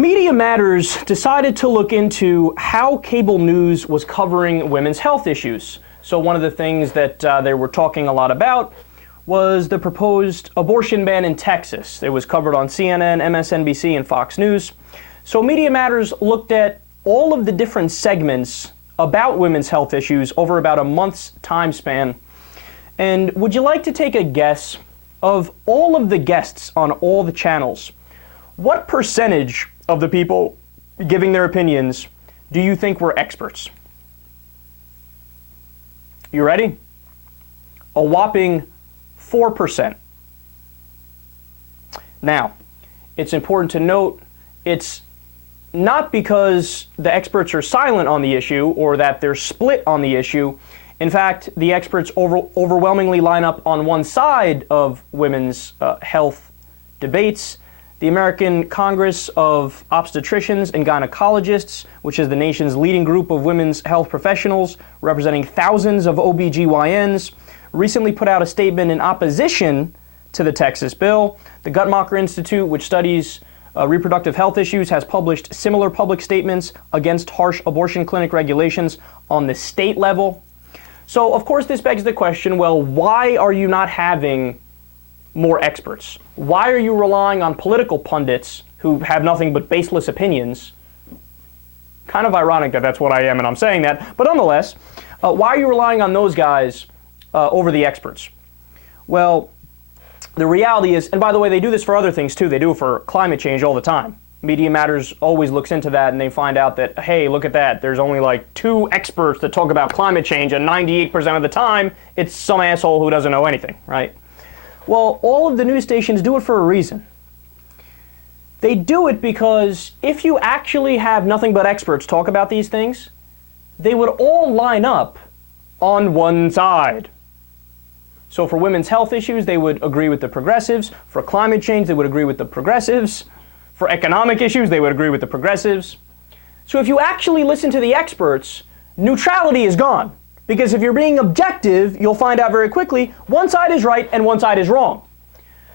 Media Matters decided to look into how cable news was covering women's health issues. So one of the things that they were talking a lot about was the proposed abortion ban in Texas. It was covered on CNN, MSNBC, and Fox News. So Media Matters looked at all of the different segments about women's health issues over about a month's time span. And would you like to take a guess of all of the guests on all the channels? What percentage of the people giving their opinions do you think were experts? You ready? A whopping 4%. Now, it's important to note it's not because the experts are silent on the issue or that they're split on the issue. In fact, the experts overwhelmingly line up on one side of women's health debates. The American Congress of Obstetricians and Gynecologists, which is the nation's leading group of women's health professionals representing thousands of OBGYNs, recently put out a statement in opposition to the Texas bill. The Guttmacher Institute, which studies reproductive health issues, has published similar public statements against harsh abortion clinic regulations on the state level. So, of course, this begs the question, well, why are you not having more experts? Why are you relying on political pundits who have nothing but baseless opinions? Kind of ironic that that's what I am and I'm saying that, but nonetheless, why are you relying on those guys over the experts? Well, the reality is, and by the way, they do this for other things too. They do it for climate change all the time. Media Matters always looks into that and they find out that, hey, look at that. There's only like 2 experts that talk about climate change and 98% of the time it's some asshole who doesn't know anything, right? Well, all of the news stations do it for a reason. They do it because if you actually have nothing but experts talk about these things, they would all line up on one side. So for women's health issues, they would agree with the progressives. For climate change, they would agree with the progressives. For economic issues, they would agree with the progressives. So if you actually listen to the experts, neutrality is gone. Because if you're being objective, you'll find out very quickly one side is right and one side is wrong.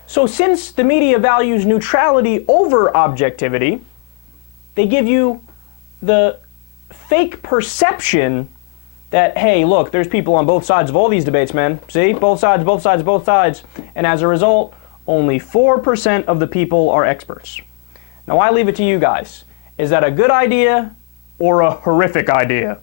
So since the media values neutrality over objectivity, they give you the fake perception that, hey, look, there's people on both sides of all these debates, man. See? Both sides, both sides, both sides. And as a result, only 4% of the people are experts. Now, I leave it to you guys. Is that a good idea or a horrific idea?